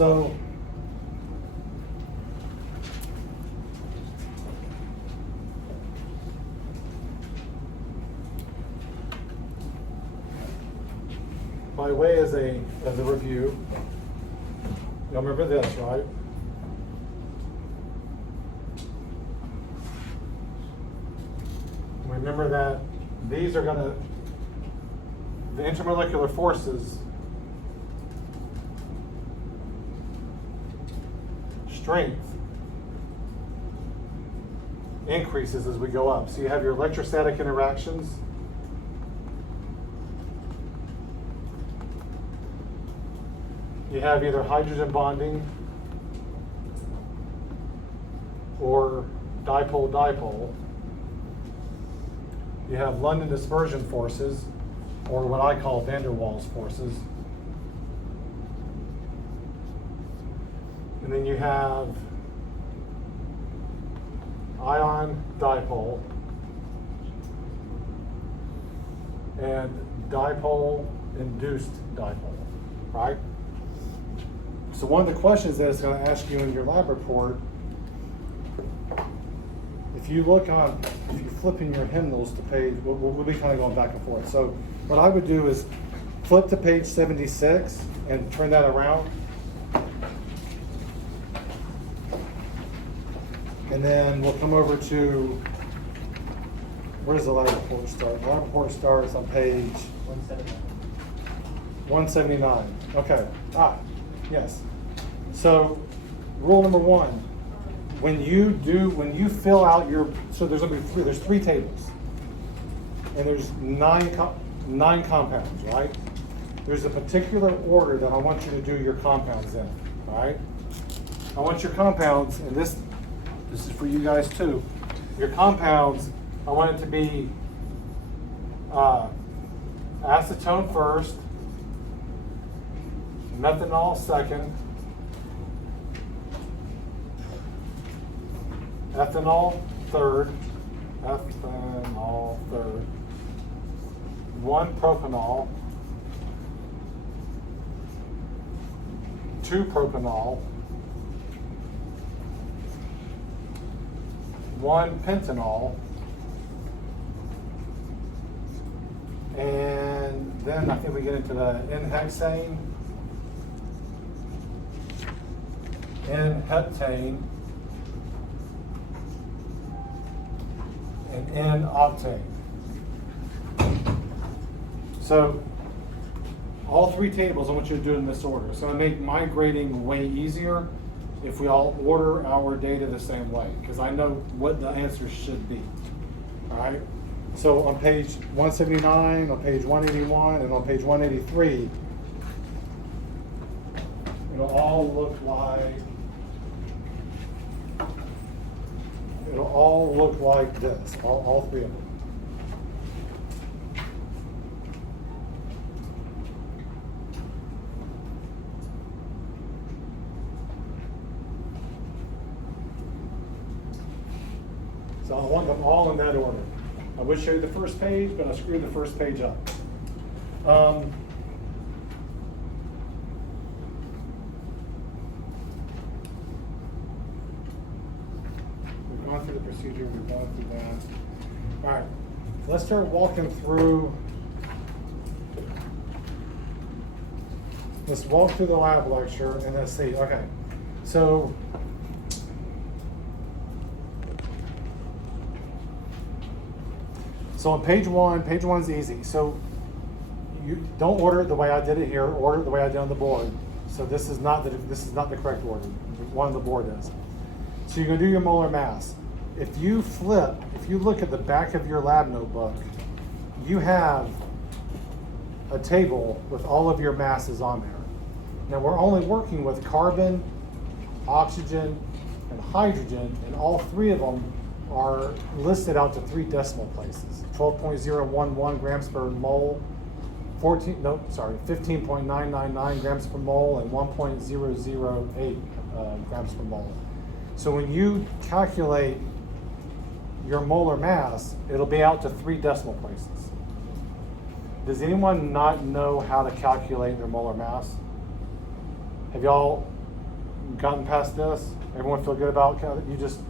So by way as a review, you'll remember this, right? Remember that these are the intermolecular forces strength increases as we go up. So you have your electrostatic interactions. You have either hydrogen bonding or dipole-dipole. You have London dispersion forces, or what I call van der Waals forces. And then you have ion dipole and dipole induced dipole, right? So one of the questions that it's going to ask you in your lab report, if you flip in your hymnals to page, we'll be kind of going back and forth. So what I would do is flip to page 76 and turn that around. And then we'll come over to, where does the lab report start? The lab report starts on page 179. Okay. Yes. So rule number one, when you fill out your, so there's three tables, and there's nine compounds, right? There's a particular order that I want you to do your compounds in, all right? I want your compounds, and this is for you guys too. Your compounds, I want it to be acetone first, methanol second, ethanol third, 1 propanol, 2 propanol, 1 pentanol, and then I think we get into the N-hexane, N-heptane, and N-octane. So all three tables I want you to do it in this order. It's going to make my grading way easier if we all order our data the same way, because I know what the answers should be. All right. So on page 179, on page 181, and on page 183, it'll all look like this. All three of them. So I want them all in that order. I would show you the first page, but I screwed the first page up. We've gone through the procedure, we've gone through that. All right, let's start walking through. Let's walk through the lab lecture and let's see. Okay, so on page one's easy. So you don't order it the way I did it here, order it the way I did on the board. So this is not the correct order. One on the board is. So you're gonna do your molar mass. If you look at the back of your lab notebook, you have a table with all of your masses on there. Now we're only working with carbon, oxygen, and hydrogen, and all three of them are listed out to 3 decimal places. 12.011 grams per mole, 15.999 grams per mole, and 1.008 grams per mole. So when you calculate your molar mass, it'll be out to 3 decimal places. Does anyone not know how to calculate their molar mass? Have y'all gotten past this? Everyone feel good about you just,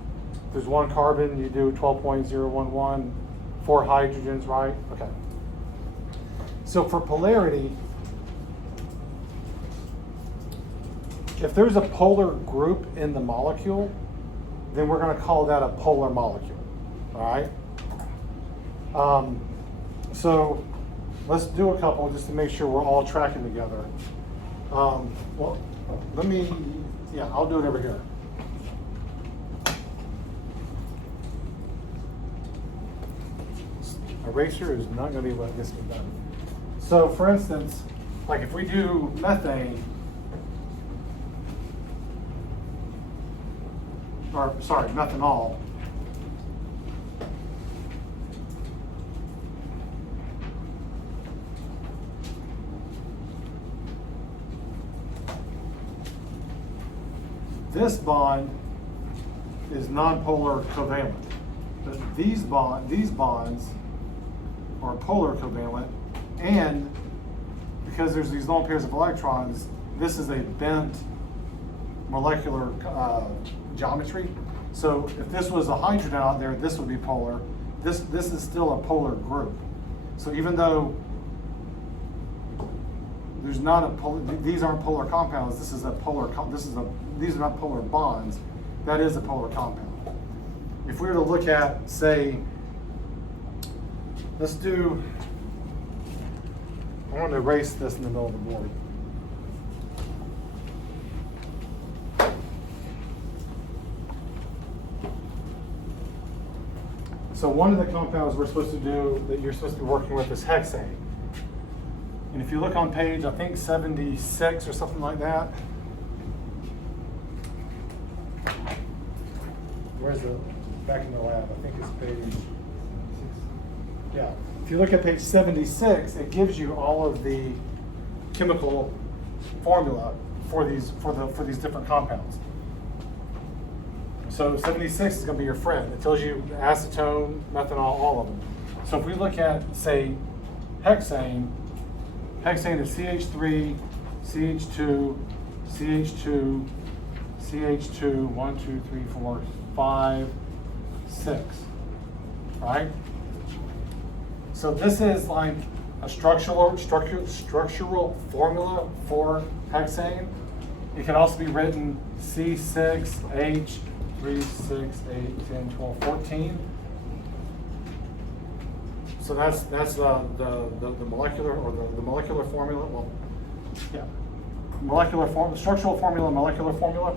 there's one carbon, you do 12.011, 4 hydrogens, right? Okay. So for polarity, if there's a polar group in the molecule, then we're going to call that a polar molecule, all right? So let's do a couple just to make sure we're all tracking together. Well, I'll do it over here. Eraser is not going to be what gets me done. So for instance, like if we do methane, or sorry, methanol, this bond is nonpolar covalent. But these bonds are polar covalent, and because there's these lone pairs of electrons, this is a bent molecular geometry. So if this was a hydrogen out there, this would be polar. This is still a polar group. So even though there's not a these aren't polar compounds. These are not polar bonds. That is a polar compound. If we were to look at, say, I want to erase this in the middle of the board. So one of the compounds we're supposed to do, that you're supposed to be working with, is hexane. And if you look on page, I think 76 or something like that. Where's the, back in the lab, I think it's page, yeah. If you look at page 76, it gives you all of the chemical formula for these different compounds. So 76 is going to be your friend. It tells you acetone, methanol, all of them. So if we look at, say, hexane is CH3, CH2, CH2, CH2, 1, 2, 3, 4, 5, 6, right? So this is like a structural formula for hexane. It can also be written C6H 3, 6, 8, 10, 12, 14. So that's the molecular or the molecular formula. Well, yeah, structural formula, molecular formula.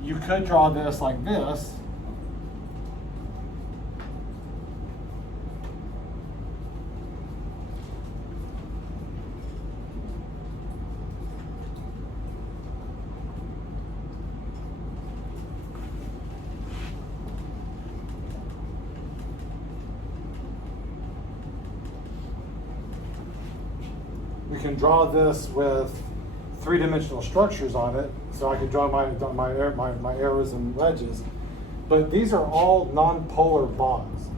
You could draw this like this. We can draw this with three-dimensional structures on it, so I could draw my arrows and wedges. But these are all non-polar bonds.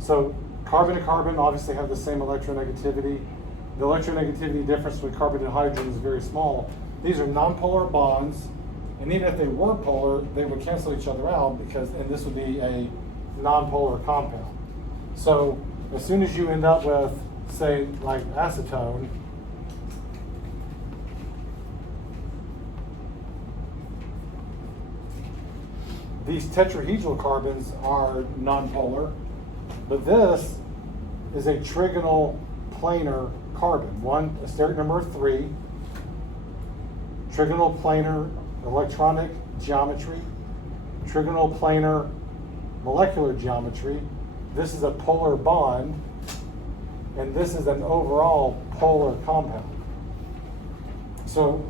So carbon and carbon obviously have the same electronegativity. The electronegativity difference between carbon and hydrogen is very small. These are non-polar bonds, and even if they were polar, they would cancel each other out and this would be a non-polar compound. So as soon as you end up with, say, like acetone, these tetrahedral carbons are nonpolar, but this is a trigonal planar carbon. One, steric number 3, trigonal planar electronic geometry, trigonal planar molecular geometry. This is a polar bond, and this is an overall polar compound. So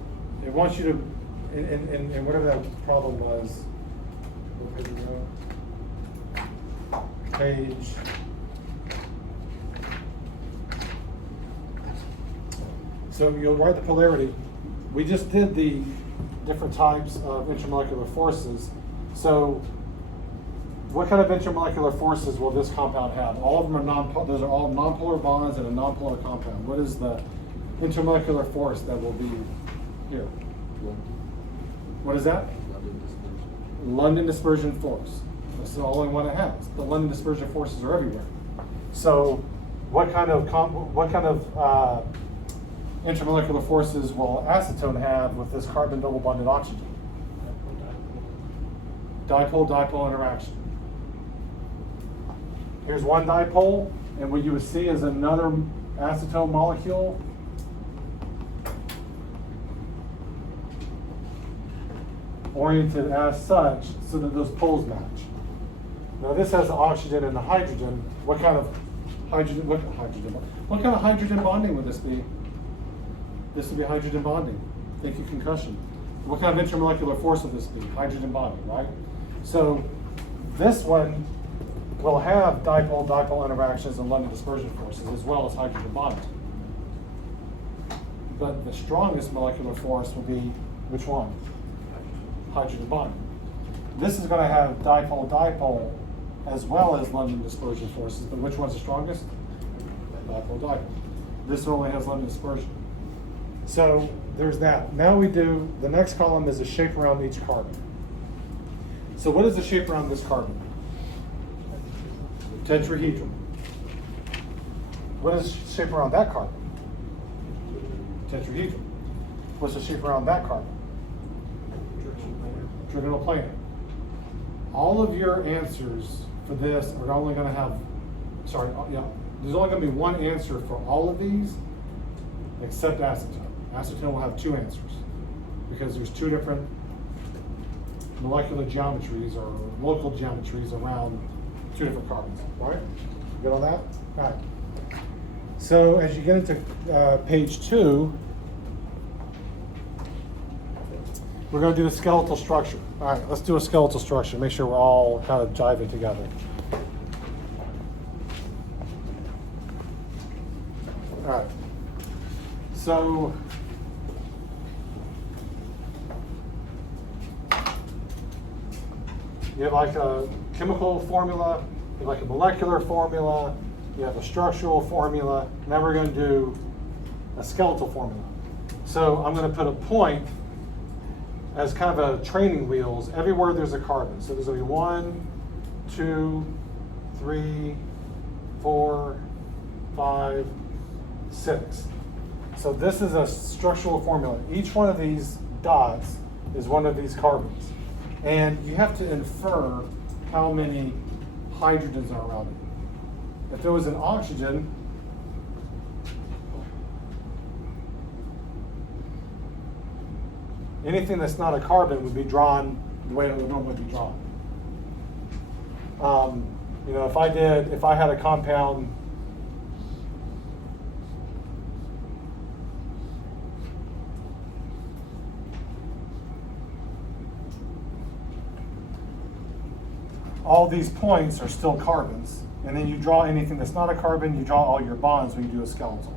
it wants you to, and whatever that problem was, page. So you'll write the polarity. We just did the different types of intermolecular forces. So what kind of intermolecular forces will this compound have? All of them are those are all nonpolar bonds in a nonpolar compound. What is the intermolecular force that will be here? What is that? London dispersion force. That's the only one it has. The London dispersion forces are everywhere. So, what kind of intermolecular forces will acetone have with this carbon double bonded oxygen? Dipole-dipole interaction. Here's one dipole, and what you would see is another acetone molecule. Oriented as such so that those poles match. Now this has the oxygen and the hydrogen. What kind of hydrogen? What kind of hydrogen bonding would this be? This would be hydrogen bonding. Thank you, concussion. What kind of intermolecular force would this be? Hydrogen bonding, right? So this one will have dipole-dipole interactions and London dispersion forces as well as hydrogen bonding. But the strongest molecular force will be which one? Hydrogen bonding. This is going to have dipole-dipole as well as London dispersion forces, but which one's the strongest? Dipole-dipole. This one only has London dispersion. So there's that. Now we do, the next column is a shape around each carbon. So what is the shape around this carbon? Tetrahedron. What is the shape around that carbon? Tetrahedron. What's the shape around that carbon? Trigonal planar. All of your answers for this are only going to have, there's only going to be one answer for all of these except acetone. Acetone will have two answers because there's two different molecular geometries or local geometries around two different carbons. All right? Good on that? All right. So as you get into page 2, we're going to do the skeletal structure. All right, let's do a skeletal structure. Make sure we're all kind of jiving together. All right. So you have like a chemical formula, you have like a molecular formula, you have a structural formula. Now we're going to do a skeletal formula. So I'm going to put a point as kind of a training wheels everywhere there's a carbon. So there's going to be 1, 2, 3, 4, 5, 6. So this is a structural formula. Each one of these dots is one of these carbons. And you have to infer how many hydrogens are around it. If it was an oxygen, anything that's not a carbon would be drawn the way it would normally be drawn. If I had a compound, all these points are still carbons. And then you draw anything that's not a carbon, you draw all your bonds when you do a skeletal.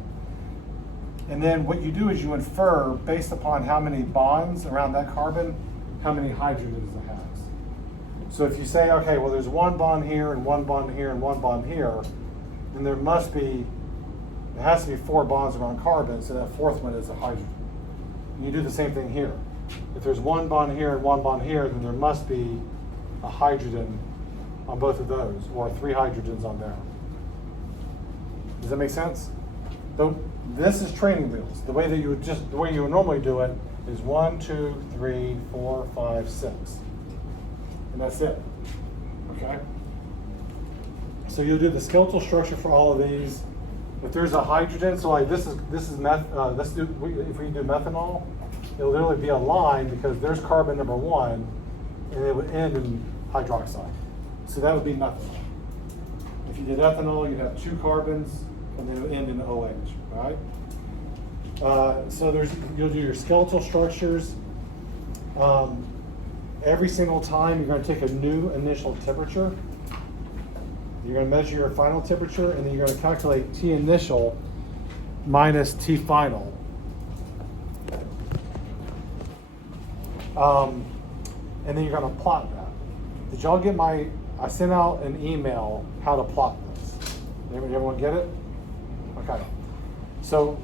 And then what you do is you infer, based upon how many bonds around that carbon, how many hydrogens it has. So if you say, okay, well there's one bond here, and one bond here, and one bond here, then there has to be 4 bonds around carbon, so that fourth one is a hydrogen. And you do the same thing here. If there's one bond here and one bond here, then there must be a hydrogen on both of those, or 3 hydrogens on there. Does that make sense? So this is training wheels. The way you would normally do it is 1, 2, 3, 4, 5, 6. And that's it. Okay? So you'll do the skeletal structure for all of these. If there's a hydrogen, so like if we do methanol, it'll literally be a line because there's carbon number 1 and it would end in hydroxide. So that would be methanol. If you did ethanol, you'd have 2 carbons and then it would end in OH, right? So you'll do your skeletal structures. Every single time you're going to take a new initial temperature. You're going to measure your final temperature and then you're going to calculate T initial minus T final. And then you're going to plot that. Did y'all get I sent out an email how to plot this. Everyone get it? Okay. So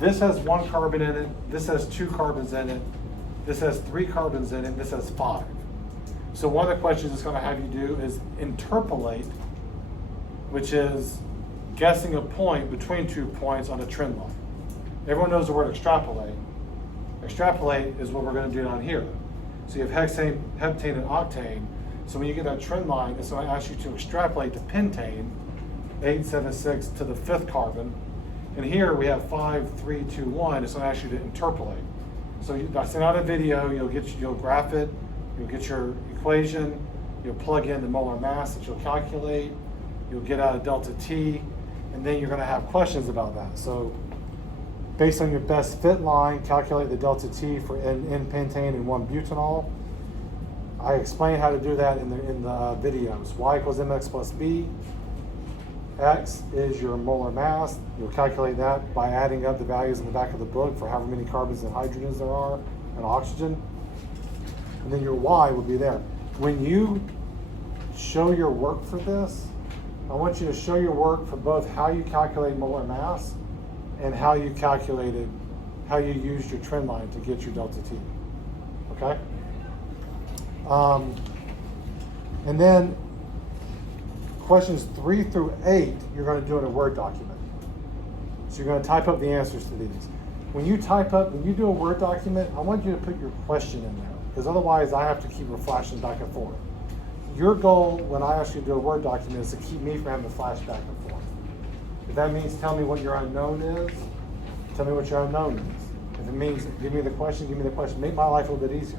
this has 1 carbon in it, this has 2 carbons in it, this has 3 carbons in it, this has 5. So one of the questions it's going to have you do is interpolate, which is guessing a point between 2 points on a trend line. Everyone knows the word extrapolate. Extrapolate is what we're going to do down here. So you have hexane, heptane, and octane. So when you get that trend line, it's going to ask you to extrapolate to pentane, 876 to the 5th carbon. And here we have 5, 3, 2, 1. It's going to ask you to interpolate. So I sent out a video. You'll graph it. You'll get your equation. You'll plug in the molar mass that you'll calculate. You'll get out a delta T, and then you're going to have questions about that. So based on your best fit line, calculate the delta T for N-pentane and 1-butanol. I explain how to do that in the videos. Y equals mx plus b. X is your molar mass. You'll calculate that by adding up the values in the back of the book for however many carbons and hydrogens there are and oxygen. And then your Y will be there. When you show your work for this, I want you to show your work for both how you calculate molar mass and how you used your trend line to get your delta T. Okay? And then questions 3 through 8, you're going to do in a Word document. So you're going to type up the answers to these. When you do a Word document, I want you to put your question in there, because otherwise I have to keep flashing back and forth. Your goal when I ask you to do a Word document is to keep me from having to flash back and forth. If that means tell me what your unknown is, tell me what your unknown is. If it means give me the question, make my life a little bit easier.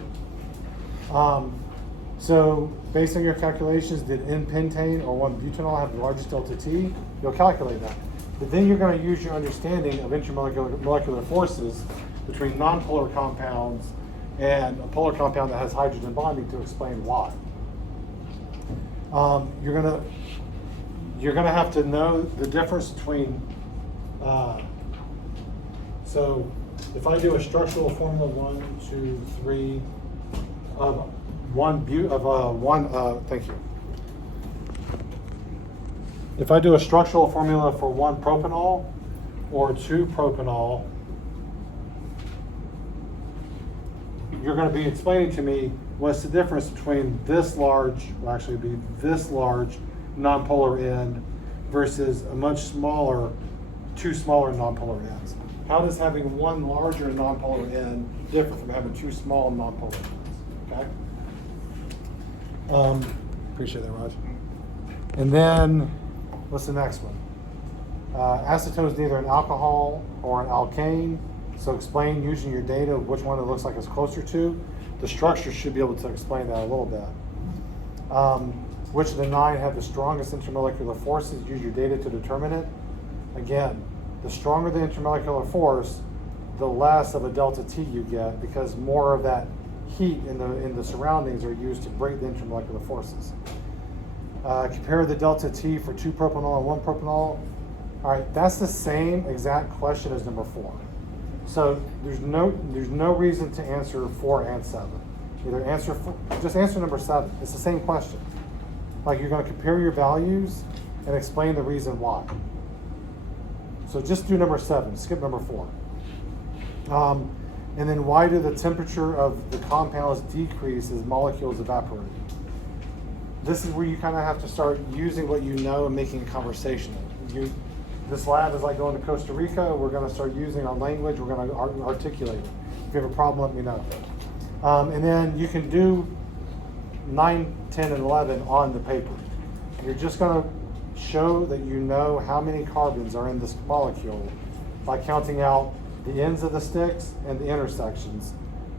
So based on your calculations, did N-pentane or 1-butanol have the largest delta T? You'll calculate that. But then you're going to use your understanding of intermolecular forces between nonpolar compounds and a polar compound that has hydrogen bonding to explain why. You're gonna have to know the difference between. So if I do a structural formula 1, 2, 3 thank you. If I do a structural formula for 1-propanol or 2-propanol, you're going to be explaining to me what's the difference between this large, will actually be this large nonpolar end versus a much smaller, 2 smaller nonpolar ends. How does having 1 larger nonpolar end differ from having 2 small nonpolar ends? Okay. Appreciate that, Raj. And then, what's the next one? Acetone is neither an alcohol or an alkane. So explain using your data which one it looks like it's closer to. The structure should be able to explain that a little bit. Which of the 9 have the strongest intermolecular forces? Use your data to determine it. Again, the stronger the intermolecular force, the less of a delta T you get, because more of that heat in the surroundings are used to break the intermolecular forces. Compare the delta T for 2-propanol and 1-propanol. All right, that's the same exact question as number 4. So there's no reason to answer 4 and 7. Just answer number 7. It's the same question. Like, you're going to compare your values and explain the reason why. So just do number 7. Skip number 4. And then why do the temperature of the compounds decrease as molecules evaporate? This is where you kind of have to start using what you know and making it conversational. This lab is like going to Costa Rica. We're going to start using our language. We're going to articulate it. If you have a problem, let me know. And then you can do 9, 10, and 11 on the paper. You're just going to show that you know how many carbons are in this molecule by counting out the ends of the sticks and the intersections,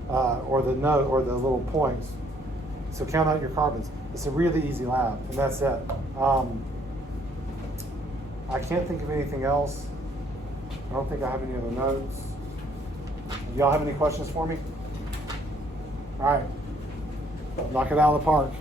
or the little points. So count out your carbons. It's a really easy lab, and that's it. I can't think of anything else. I don't think I have any other notes. Y'all have any questions for me? All right, knock it out of the park.